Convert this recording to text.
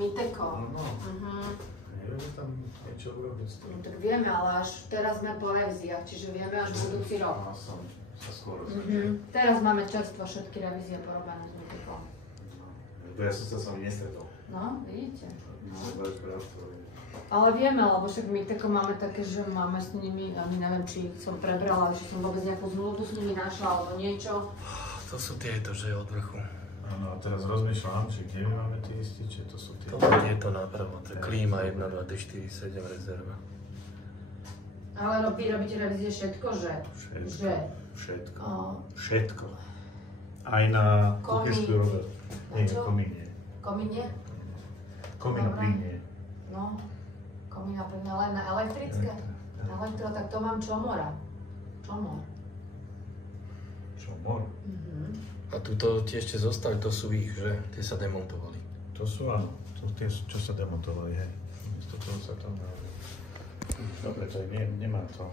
Miteko. No. Nevieme tam niečo urobiť s tým. No tak vieme, ale až teraz sme po revíziách, čiže vieme až budúci rok. Ja som sa skôr rozhodol. Teraz máme čerstvo všetky revízie porobené s Mitekom. Ja som sa s vami nestretol. No, vidíte. No. Ale vieme, lebo však Miteko máme také, že máme s nimi, ani neviem, či som prebrala, či som vôbec nejakú zmluvu s nimi našla, alebo niečo. To sú tieto, že od vrchu. Áno, a teraz rozmýšľam, či kde máme tie istí, či to sú tie. To sú tieto napravo, to je klíma 1, 2, 3, 4, 7 rezerva. Ale vy robíte revízie všetko, že? Všetko. Že? Všetko. O... Všetko. Aj na kuchynskú robe. Nie, komín nie. Komín nie? Komín a plyn nie. No, komín a plyn, ale na elektrické? Na elektro, tak to mám čomora. Čomor. Čomor? A tuto tie ešte zostali, to sú ich, že? Tie sa demontovali. To sú áno, to tie, čo sa demontovali, hej. Miesto toho sa tam... Dobre, to je, nemá to.